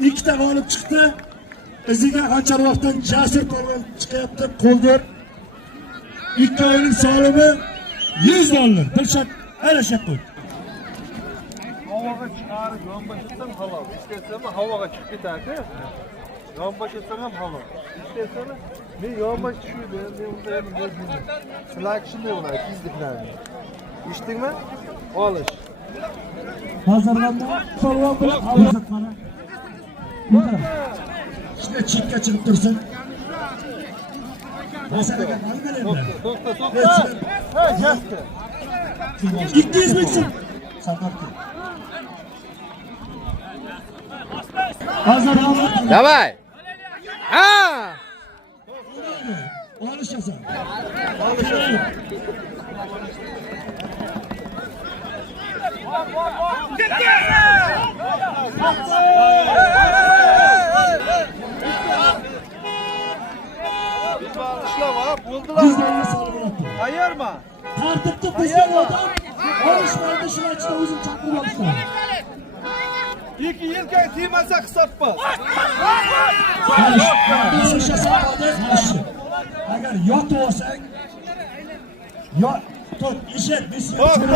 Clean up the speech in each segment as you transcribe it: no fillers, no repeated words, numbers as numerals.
ikkita g'olib chiqdi. Iziga Hancharovdan Jasur Polvon chiqyapti. Qo'ldir. Ikkovining solimi $100. Dilshod alashaqov. Havoga chiqarib, yonboshidan halol. İstesem havoga chiqib ketadi. Yonboshidan ham halol. İstesem men yonbosh tushdi, men unda ham o'zim. Sizlar shunday bo'ladi, kizdiklarni. Eshitdingmi? Olish. Hozirganda Polvon bilan avazatmani. İşte chekka chiqib tursin. Masalaga qolgan endi. To'xta. Ha, yaxshi. 200 ming so'm. Satarki. Hozir Davay. Ha! Olishasan. Ayarma. Tartibda buzgan odam olishmaydi, shunachda o'zim chaqirib olishadi. 2 yilga tiymasa hisob qil. Agar yotib olsang, to'p eshit, biz To'xta.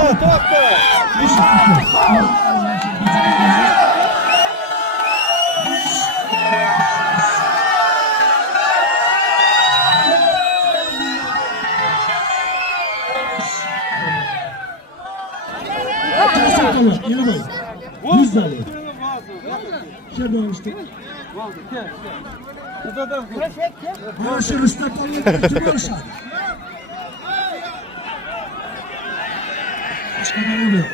$100. Şurada olmuştu. Ha şu Rüstem Polvon kim oluşan? Başka ne oluyor?